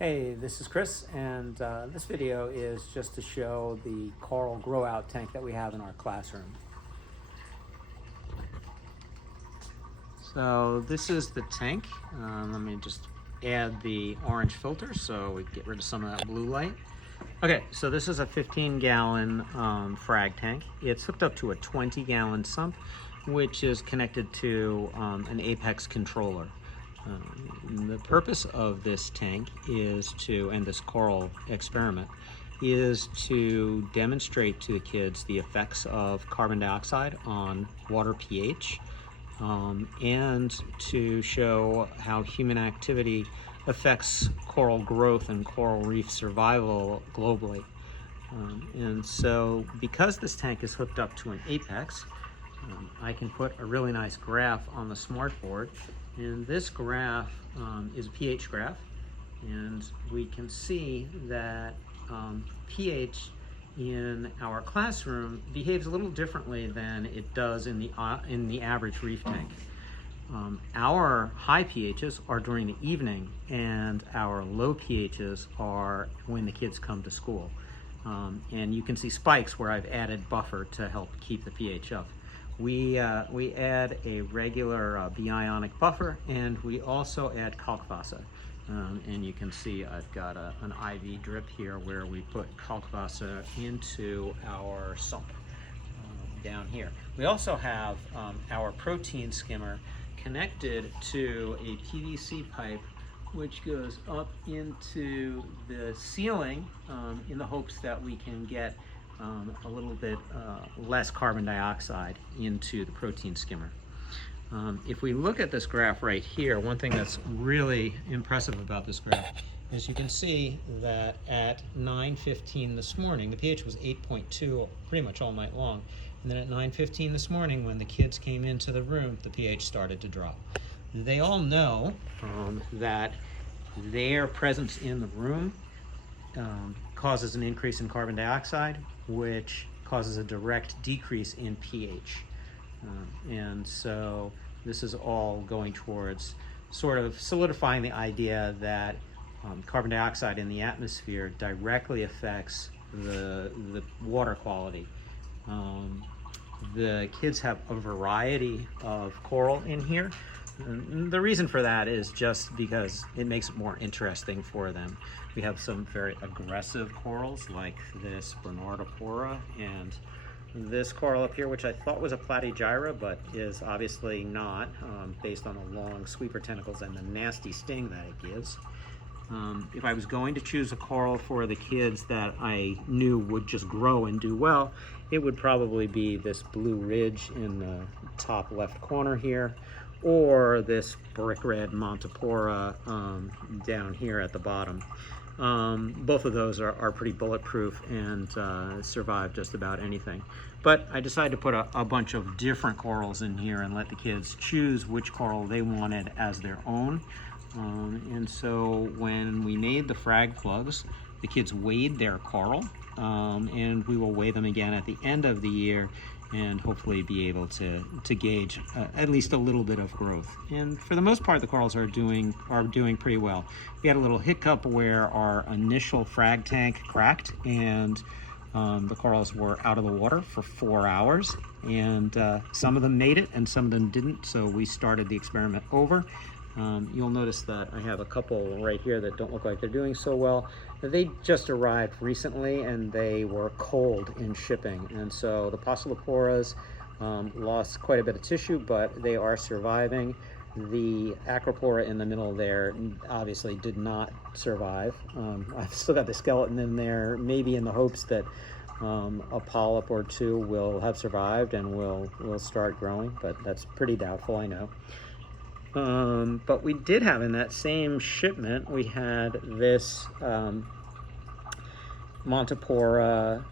Hey, this is Chris, and this video is just to show the coral grow out tank that we have in our classroom. So this is the tank. Let me just add the orange filter so we get rid of some of that blue light. Okay, so this is a 15-gallon frag tank. It's hooked up to a 20-gallon sump, which is connected to an Apex controller. The purpose of this tank is to, and this coral experiment, is to demonstrate to the kids the effects of carbon dioxide on water pH, and to show how human activity affects coral growth and coral reef survival globally. And so because this tank is hooked up to an Apex, I can put a really nice graph on the smartboard, and this graph is a pH graph, and we can see that pH in our classroom behaves a little differently than it does in the average reef tank. Our high pHs are during the evening, and our low pHs are when the kids come to school. And you can see spikes where I've added buffer to help keep the pH up. We add a regular bionic buffer, and we also add Kalkwasser. And you can see I've got an IV drip here where we put Kalkwasser into our sump down here. We also have our protein skimmer connected to a PVC pipe which goes up into the ceiling in the hopes that we can get a little bit less carbon dioxide into the protein skimmer. If we look at this graph right here, one thing that's really impressive about this graph is you can see that at 9:15 this morning, the pH was 8.2 pretty much all night long. And then at 9:15 this morning, when the kids came into the room, the pH started to drop. They all know that their presence in the room causes an increase in carbon dioxide, which causes a direct decrease in pH. And so this is all going towards sort of solidifying the idea that carbon dioxide in the atmosphere directly affects the water quality. The kids have a variety of coral in here. And the reason for that is just because it makes it more interesting for them. We have some very aggressive corals like this Bernardopora and this coral up here, which I thought was a Platygyra, but is obviously not, based on the long sweeper tentacles and the nasty sting that it gives. If I was going to choose a coral for the kids that I knew would just grow and do well, it would probably be this blue ridge in the top left corner here, or this brick red Montipora down here at the bottom. Both of those are pretty bulletproof and survive just about anything. But I decided to put a bunch of different corals in here and let the kids choose which coral they wanted as their own. And so when we made the frag plugs, the kids weighed their coral, and we will weigh them again at the end of the year and hopefully be able to gauge at least a little bit of growth. And for the most part, the corals are doing pretty well. We had a little hiccup where our initial frag tank cracked, and the corals were out of the water for 4 hours, and some of them made it and some of them didn't, so we started the experiment over. You'll notice that I have a couple right here that don't look like they're doing so well. They just arrived recently and they were cold in shipping, and so the Poeciloporas lost quite a bit of tissue, but they are surviving. The Acropora in the middle there obviously did not survive. I've still got the skeleton in there, maybe in the hopes that a polyp or two will have survived and will start growing, but that's pretty doubtful, I know. But we did have in that same shipment, we had this Montipora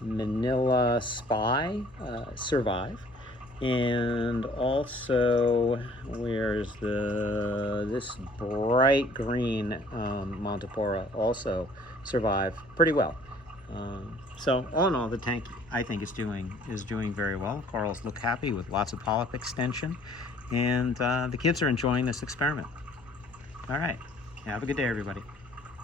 Manila Spy survive. And also, where's this bright green Montipora also survived pretty well. So all in all, the tank I think is doing very well. Corals look happy with lots of polyp extension, and the kids are enjoying this experiment. All right. Have a good day, everybody.